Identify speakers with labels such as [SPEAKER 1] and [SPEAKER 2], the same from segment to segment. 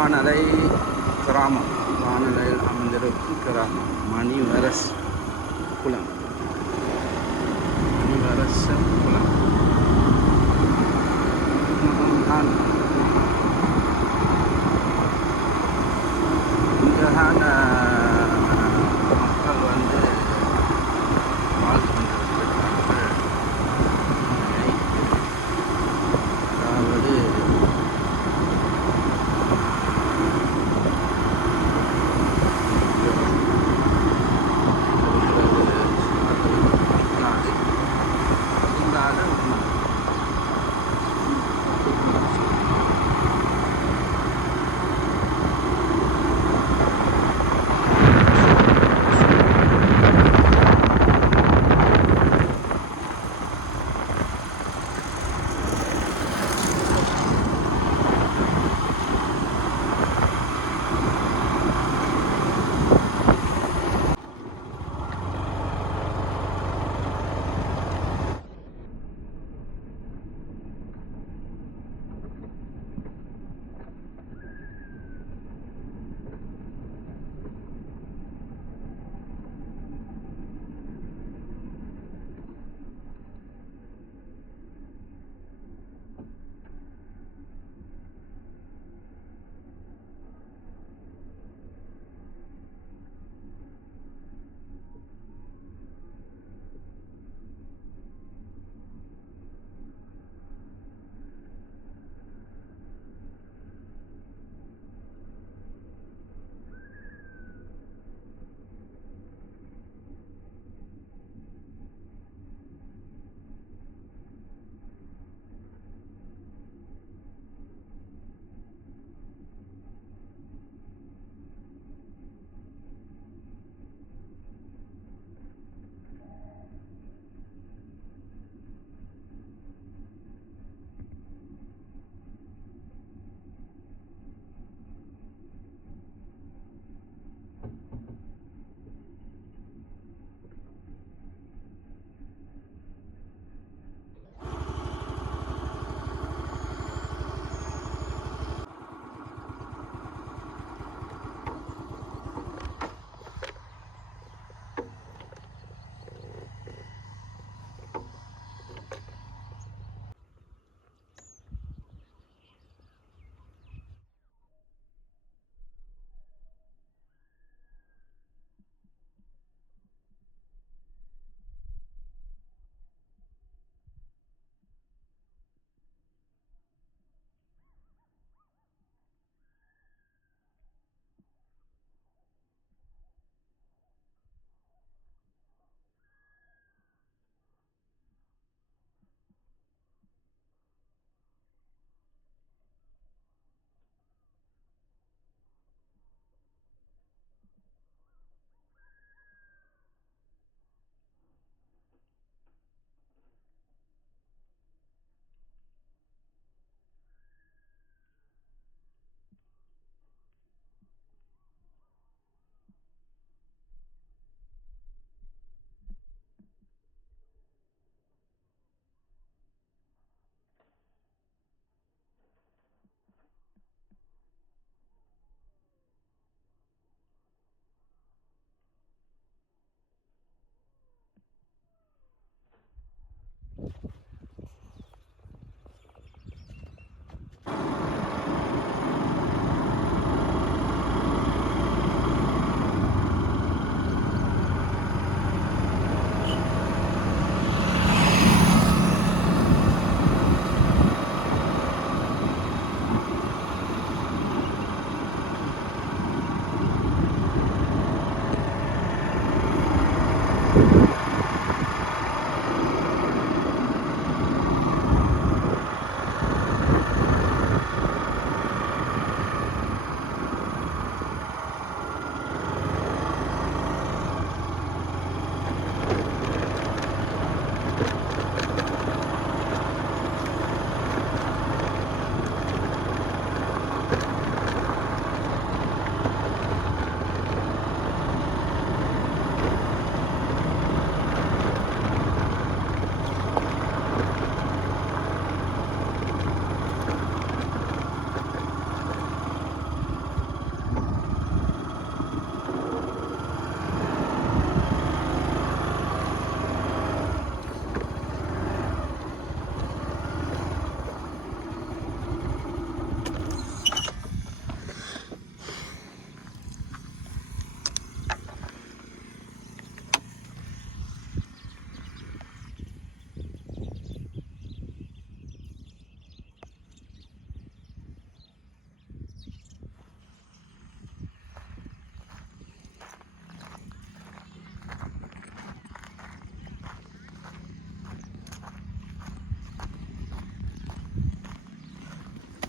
[SPEAKER 1] வானலை கிராமம். வானலையில் அமைந்திருக்கும் கிராமம். மணிவரஸ் குளம். மணிவரசன் குளம். நான்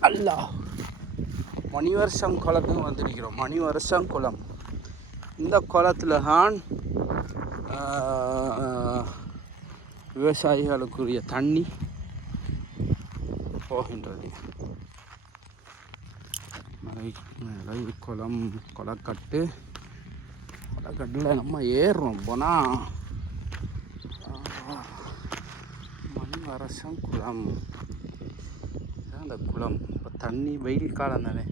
[SPEAKER 1] அல்லா. மணிவர்ஷம் குளத்துக்கு வந்திருக்கிறோம் மணிவர்ஷம் குளம். இந்த குளத்தில் தான் விவசாயிகளுக்குரிய தண்ணி போகின்றது. மலை மலை குளம் குளக்கட்டு. குளக்கட்டில் நம்ம ஏறுறோம். போனால் மண் அரசம் குளம். அந்த குளம். இப்போ தண்ணி வெயில் காலம் தானே.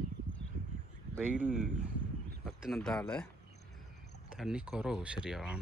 [SPEAKER 1] வெயில் பத்தினதால் தண்ணி குறவு சரியான